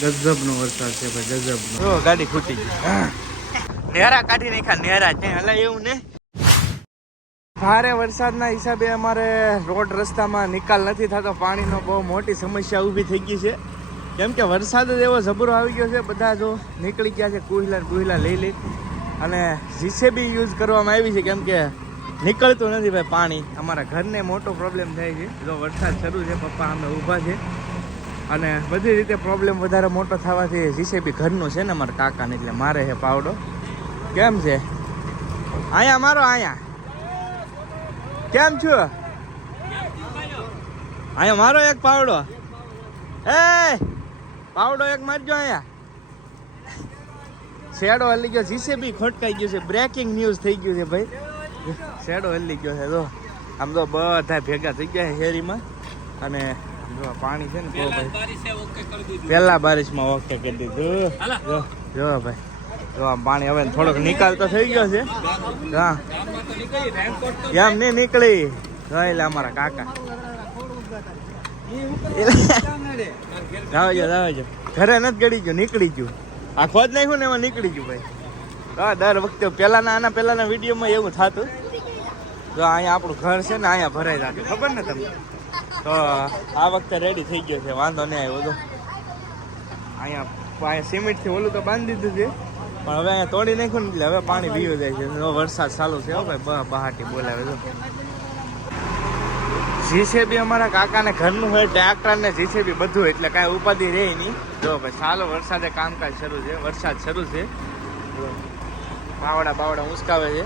ગજબનો વરસાદ છે ભાઈ ગજબનો. જો ગાડી ખૂટી ગઈ. નેરા કાઢી નાખ્યા નેરા છે હલા એવું ને? ભારે વરસાદના હિસાબે અમારે રોડ રસ્તામાં નિકાલ નથી થતો. પાણીનો બહુ મોટી સમસ્યા ઊભી થઈ ગઈ છે. કેમ કે વરસાદ જ એવો જબરો આવી ગયો છે બધા જો નીકળી ગયા છે કુહલા કુહિલા કુહલા લઈ લઈ. અને જીસીબી યુઝ કરવામાં આવી છે કેમ કે નીકળતું નથી ભાઈ પાણી. અમારા ઘરને મોટો પ્રોબ્લેમ થાય છે. જો વરસાદ શરૂ છે પપ્પા અમે ઊભા છે. અને બધી રીતે પ્રોબ્લેમ વધારે મોટો થવાથી જીસીબી ઘરનું છે ને મારા કાકાને, એટલે મારે છે પાવડો. કેમ છે? અહીંયા મારો અહીંયા. કેમ છો? અહીંયા મારો એક પાવડો. એ, પાવડો એક મારજો અહીંયા. શેડો હલી ગયો જીસીબી ખોટકાઈ ગયું છે. બ્રેકિંગ ન્યૂઝ થઈ ગયું છે ભાઈ. શેડો હલી ગયો છે તો આમ તો બધા ભેગા થઈ ગયા છે હેરીમાં અને જો પાણી છે ને તો ભાઈ પહેલા બારિશમાં ઓકે કરી દીધું. જો જો ભાઈ. જો આમ પાણી હવે થોડોક નિકાલ તો થઈ ગયો છે. હા એમ નહીં નીકળી. જો એટલે અમારા કાકા. જાવ જાવજો ઘરે નથી ગળી ગયું નીકળી ગયું. આ ખોદ નાખ્યું ને એમાં નીકળી ગયું ભાઈ. હા દર વખતે પહેલાના આના પહેલાના વિડીયોમાં એવું થતું. તો અહીંયા આપણું ઘર છે ને અહીંયા ભરાઈ રાખ્યું ખબર ને તમને? તો, આ વખતે રેડી થઈ ગયો છે, વાંધો નહીં આવ્યો તો. અહીંયા અહીંયા સિમેન્ટથી ઓલું તો બાંધી દીધું છે. પણ હવે અહીંયા તોડી નાખ્યું ને એટલે હવે પાણી પીવું જાય છે. વરસાદ ચાલુ છે હો ભાઈ બહાટી બોલાવે તો જીસીબી અમારા કાકાને ઘરનું હોય ટ્રેક્ટર ને જીસીબી બધું એટલે કાંઈ ઉપાધિ રહે નહીં. જો ભાઈ, ચાલો, વરસાદે કામકાજ શરૂ છે, વરસાદ શરૂ છે. બાવડા બાવડા ઉંચકાવે છે.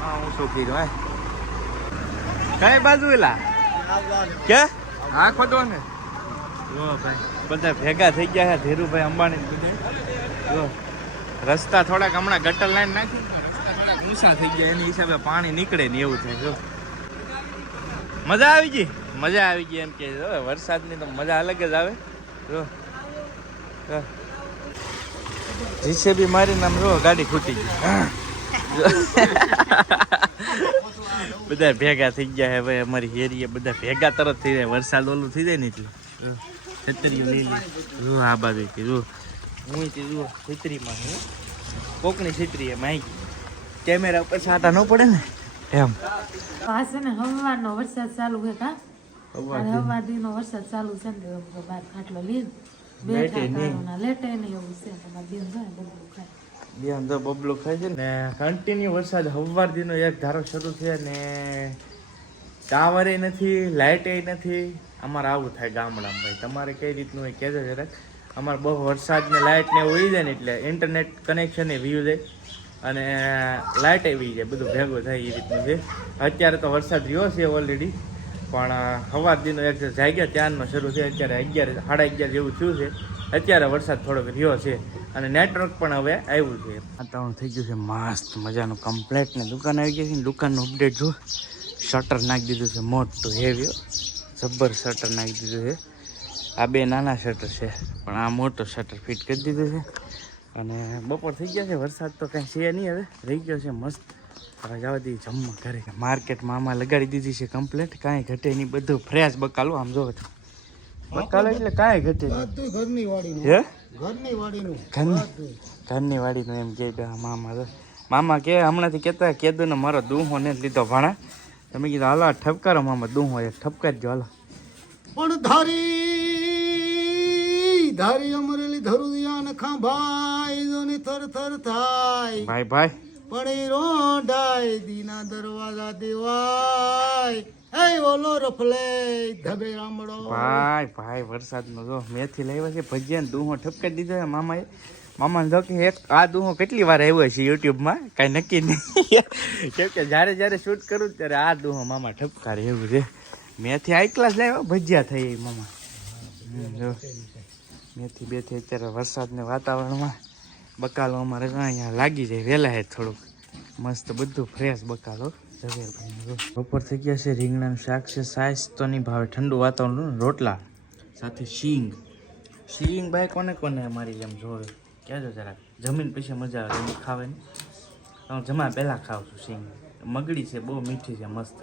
હા, હું શું કીધું હે? કઈ બાજુ એલા? કે? હા ખોદો ને. જો ભાઈ બધા ભેગા થઈ ગયા છે ધીરુભાઈ અંબાણી જો રસ્તા થોડાક હમણાં ગટર લાઈન નાખી. થોડાક ઊંચા થઈ ગયા એની હિસાબે પાણી નીકળે ને એવું થાય જો મજા આવી ગઈ? મજા આવી ગઈ એમ કે વરસાદની તો મજા અલગ જ આવે. જો જો. જીસીબી મારીને આમ જો ગાડી ખૂટી ગઈ. બધા ભેગા થઈ ગયા હવે ભાઈ અમારી હેરીએ બધા ભેગા તરત થઈ જાય. વરસાદ ઓલું થઈ જાય ને એટલે. છત્રીઓ લઈ લે. જો આ બાજુ જો હું તે જુઓ છત્રીમાં હું. કોકની છત્રી એમ આવી કેમેરા ઉપર છાટા ન પડે ને? એમ. પાસે ને હવાનો વરસાદ ચાલુ છે કા? આ હવારનો વરસાદ ચાલુ છે ને બાર ખાટલો લીધ બેઠા નહીં. લેટે નહીં એવું છે. તમારે દિન જાય બધું ખાય. બે અંદર બબલો ખાય છે ને. કન્ટિન્યુ વરસાદ હવાર દીનો એક ધારો શરૂ છે ને ટાવરે નથી લાઇટે નથી. અમારે આવું થાય ગામડામાં ભાઈ. તમારે કઈ રીતનું હોય કહેજો જરાક. અમારે બહુ વરસાદ ને લાઇટ ને ઉડી જાય ને એટલે ઇન્ટરનેટ કનેક્શન એ વીયું જાય. અને લાઇટ આવી જાય, બધું ભેગું થાય એ રીતનું છે. અત્યારે તો વરસાદ રહ્યો છે ઓલરેડી પણ હવાર દીનો એક જાગ્યા ત્યારનો શરૂ છે અત્યારે અગિયાર, સાડા અગિયાર જેવું થયું છે. અત્યારે વરસાદ થોડોક રહ્યો છે. અને નેટવર્ક પણ હવે આવ્યું છે. વાતાવરણ થઈ ગયું છે મસ્ત મજાનું. કમ્પ્લેટ ને દુકાન આવી ગઈ છે ને દુકાનનું અપડેટ જો શટર નાખી દીધું છે મોટું હેવી જબ્બર શટર નાખી દીધું છે. આ બે નાના શટર છે પણ આ મોટો શટર ફિટ કરી દીધું છે. અને બપોર થઈ ગયા છે વરસાદ તો કાંઈ છે નહીં હવે. રહી ગયો છે મસ્ત. હવે જવા દઈએ જમવા ઘરે માર્કેટમાં આમાં લગાડી દીધી છે કમ્પ્લેટ કાંઈ ઘટે નહીં બધું ફ્રેશ બકાલું. આમ જોવો બકાલો એટલે કાંઈ ઘટે નહીં. ઘરની વાડીનું. હે? ઘરની વાડીનું ઘરની વાડીનું એમ કે મામા મામા કે હમણાંથી કહેતા કેદું ને મારો દુહો ને લીધો ભાણા. તમે કીધું હાલો ઠપકારો મામા દૂહો એક ઠપકારજો હાલો. પણ ધારી ધારી અમરેલી ધરુદિયા ને ખાંભાઈ જોની થર થર થાય. ભાઈ ભાઈ. પણ એ રોડાય દીના દરવાજા દેવાય. એ ઓલો રફલે ધબે રામડો. ભાઈ ભાઈ, વરસાદનો જો મેથી લાવ્યા છે. ભજીયા ને દૂહો ઠપકારી દીધો છે મામાએ. મામાને જો કે એક, આ દૂહો કેટલી વાર આવ્યો છે યુટ્યુબમાં? કાંઈ નક્કી નહીં. કેમ કે જ્યારે જ્યારે શૂટ કરું ત્યારે આ દૂહો મામા ઠપકારે એવું છે. મેથી આઈ ક્લાસ લાવ્યો, ભજીયા થઈ મામા. મેથી બેથી અત્યારે વરસાદને વાતાવરણમાં બકાલો અમારે તો અહીંયા લાગી જાય, વહેલા હે થોડુંક. મસ્ત બધું ફ્રેશ બકાલો ઝવેરભાઈનું. બપોર થઈ ગયા છે રીંગણાનું શાક છે સાઈઝ તો નહીં ભાવે ઠંડુ વાતાવરણ રોટલા. સાથે શીંગ. શીંગ ભાઈ કોને કોને અમારી જેમ જોવે? કહેજો જરાક. જમીન પછી મજા આવે, એમ ખાવે ને જમા પહેલાં ખાઉં છું શીંગ. મગડી છે, બહુ મીઠી છે, મસ્ત.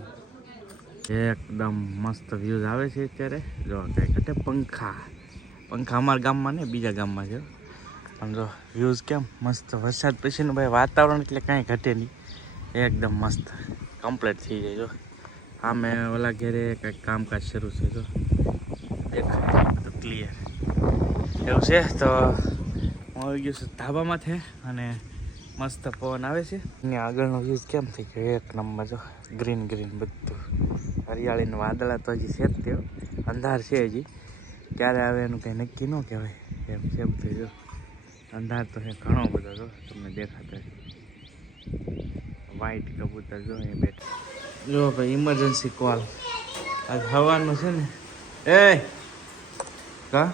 એકદમ મસ્ત વ્યૂઝ આવે છે અત્યારે. જો કંઈક પંખા. પંખા અમારા ગામમાં નહીં, બીજા ગામમાં છે. આમ જો વ્યૂઝ કેમ મસ્ત. વરસાદ પછીનું ભાઈ વાતાવરણ એટલે કાંઈ ઘટે નહીં. એકદમ મસ્ત. કમ્પ્લીટ થઈ જાય જો. આમે ઓલા ઘેરે કંઈક કામકાજ શરૂ છે જો. દેખાય. તો ક્લિયર એવું છે? તો હું આવી ગયો છું છે અને મસ્ત પવન આવે છે. અને આગળનો વ્યૂઝ કેમ થઈ ગયો? એક નંબર જો. ગ્રીન ગ્રીન બધું. હરિયાળીનું વાદળા તો હજી છે જ તે અંધાર છે હજી. ક્યારે આવે એનું કંઈ નક્કી ન કહેવાય. એમ કેમ થઈ જો. અંધાર તો છે ઘણો બધો જો તમને દેખાતો વ્હાઈટ કબૂતર જો એ બેઠા. જો ભાઈ ઇમરજન્સી કોલ આજ હવાનું છે ને. એ! કા?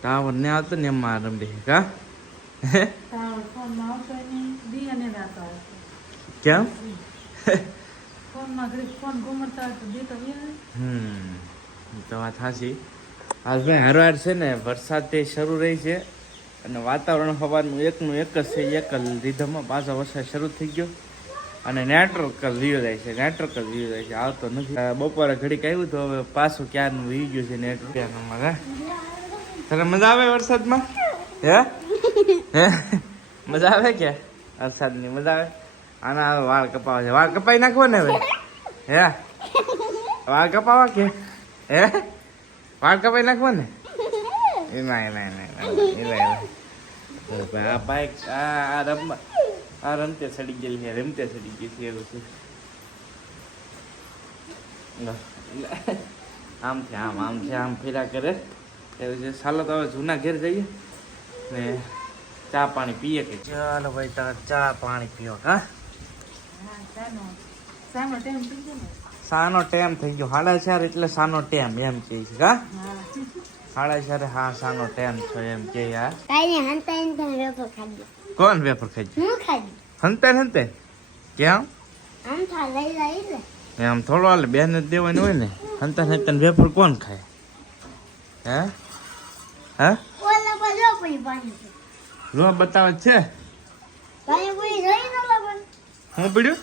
ટાવર ને આવતો ને એમાં આરંભી કા? કેમ? દી તો વીએ હમ તો વાત સાચી. આજ ભાઈ હરવાર છે ને વરસાદ તે શરૂ રહી છે. અને વાતાવરણ હવાનું એકનું એક જ છે, એક જ રીધમમાં પાછો વરસાદ શરૂ થઈ ગયો. અને નેટવર્ક જ વીયો જાય છે નેટવર્ક જ વીયો જાય છે, આવતો નથી. બપોરે ઘડીક આવ્યું તો હવે પાછું ક્યારનું વી ગયું છે નેટવર્ક ક્યારનું હે તને મજા આવે વરસાદમાં? હે? હે? મજા આવે કે? વરસાદની મજા આવે? આના હવે વાળ કપાવા છે. વાળ કપાઈ નાખવો ને હવે? હે? વાળ કપાવા કે? હે? વાળ કપાઈ નાખવો ને ના એ ના એ ના આ બાઈક આ આ રમ આ રમતે સડી ગયેલી છે રમતે સડી ગઈ છે એવું છે આમ છે આમ આમ છે આમ ફેરા કરે. એવું છે. ચાલો તો હવે જૂના ઘેર જઈએ ને ચા પાણી પીએ કે? ચાલો ભાઈ તારા ચા પાણી પીઓ હા? સાનો ટાઈમ થઈ ગયો ને? સાનો ટેમ થઈ ગયો. સાડા ચાર એટલે સાનો ટેમ એમ કે છે હા. સાડા ચારે હા સાનો ટેમ છો એમ કે યાર. કાંઈ હંતા હંતા વેપર ખાધી. કોણ હું ખાધી. હંતે હંતે? કેમ? આમ થા લઈ લઈ લે એમ થોડો હાલે બેન જ દેવાની હોય ને. હંતા હંતા વેફર કોણ ખાય? હે? હે? ઓલા પડી બતાવે છે. પાણી જોઈ ન લગન હું પીડ્યું?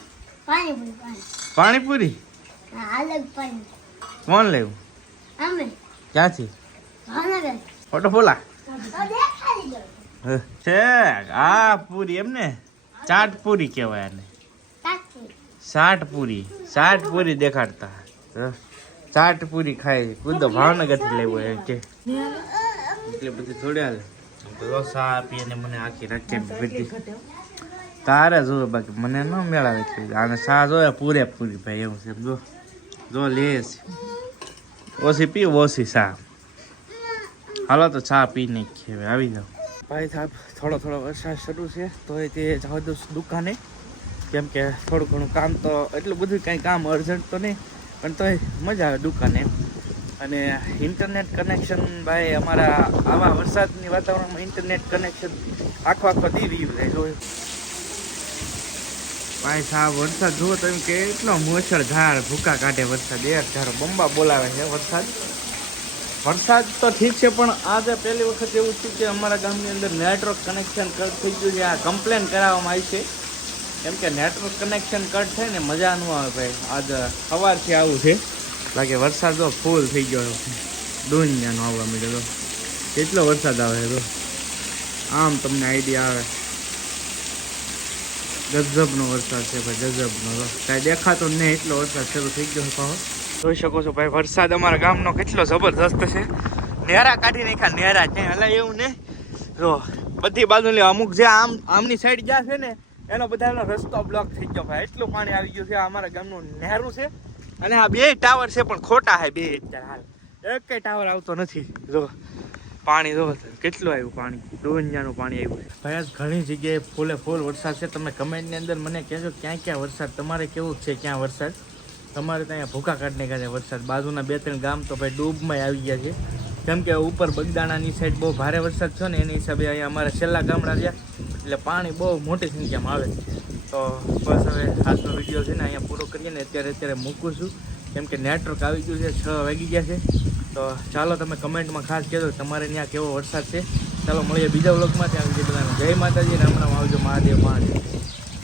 પાણીપુરી પાણીપુરી હા અલગ પાણી. કોણ લેવું? અમે. ક્યાંથી? ફોટો બોલા છે આ પૂરી એમ ને? ચાટ પૂરી કહેવાય આને. સાટ પૂરી. સાટ પૂરી દેખાડતા. ચાટ પૂરી ખાય. કુદો ભાવનગરથી લેવો એમ કે. એટલે બધી થોડી હાલ. તો સા આપી અને મને આખી રાખી બધી. તારે જોવે બાકી મને ન મેળાવે છે આને સા જોવે પૂરેપૂરી ભાઈ એવું છે. જો જો લે ઓછી પી ઓછી સા. હાલો તો ચા પી નાખીએ હવે આવી જાઓ. ભાઈ સાહેબ થોડો થોડો વરસાદ શરૂ છે તો તે જવા દઉં દુકાને. કેમ કે થોડું ઘણું કામ તો એટલું બધું કાંઈ કામ અર્જન્ટ તો નહીં પણ તોય મજા આવે દુકાને. અને ઇન્ટરનેટ કનેક્શન ભાઈ અમારા આવા વરસાદની વાતાવરણમાં ઇન્ટરનેટ કનેક્શન આખો આખો દી રહ્યું જો ભાઈ સાહેબ વરસાદ જુઓ તમે કે એટલો મોછળ ઝાડ ભૂકા કાઢે વરસાદ એક ઝાડ બંબા બોલાવે છે વરસાદ. વરસાદ તો ઠીક છે, પણ આજે પહેલી વખત એવું થયું કે અમારા ગામની અંદર નેટવર્ક કનેક્શન કટ થઈ ગયું છે. આ કમ્પ્લેન કરાવવામાં આવી છે. કેમ કે નેટવર્ક કનેક્શન કટ થાય ને મજા ન આવે ભાઈ. આજે સવારથી આવું છે. બાકી વરસાદ તો ફૂલ થઈ ગયો દુનિયાનો આવવા મળ્યો કેટલો વરસાદ આવે તો? આમ તમને આઈડિયા આવે. ગજબનો વરસાદ છે ભાઈ, ગજબનો કાંઈ દેખાતો નહીં એટલો વરસાદ શરૂ થઈ ગયો પાછો. જોઈ શકો છો ભાઈ, વરસાદ અમારા ગામનો કેટલો જબરદસ્ત છે. નેરા કાઢી નાખ્યા, નેરા ક્યાં હલાય એવું ને. જો, બધી બાજુ અમુક જે આમ, આમની સાઈડ જ્યાં છે ને, એનો બધાનો રસ્તો બ્લોક થઈ ગયો ભાઈ. એટલું પાણી આવી ગયું છે અમારા ગામનું નહેરું છે. અને આ બે ટાવર છે, પણ ખોટા છે બે હાલ. એક કઈ ટાવર આવતો નથી. જો, પાણી જો, કેટલું આવ્યું પાણી? ડોંજાનું પાણી આવ્યું ભાઈ, આજ ઘણી જગ્યાએ ફૂલે ફૂલ વરસાદ છે. તમે કમેન્ટની અંદર મને કહેજો ક્યાં ક્યાં વરસાદ? તમારે કેવું છે ક્યાં વરસાદ? તમારે ત્યાં ભૂકા કાઢને કાઢે વરસાદ. બાજુના બે ત્રણ ગામ તો ભાઈ ડૂબમાં આવી ગયા છે. કેમ કે ઉપર બગદાણાની સાઈડ બહુ ભારે વરસાદ છે ને એની હિસાબે અહીંયા અમારા છેલ્લા ગામડા રહ્યા. એટલે પાણી બહુ મોટી સંખ્યામાં આવે તો બસ હવે આજનો વીડિયો છે ને અહીંયા પૂરો કરીએ ને અત્યારે અત્યારે મૂકું છું. કેમ કે નેટવર્ક આવી ગયું છે, છ વાગી ગયા છે. તો ચાલો તમે કમેન્ટમાં ખાસ કહેજો તમારે ત્યાં કેવો વરસાદ છે. ચાલો મળીએ બીજા વ્લોગમાં ત્યાં બધાને. જય માતાજી, રામ રામ. આવજો મહાદેવ મહાદેવ.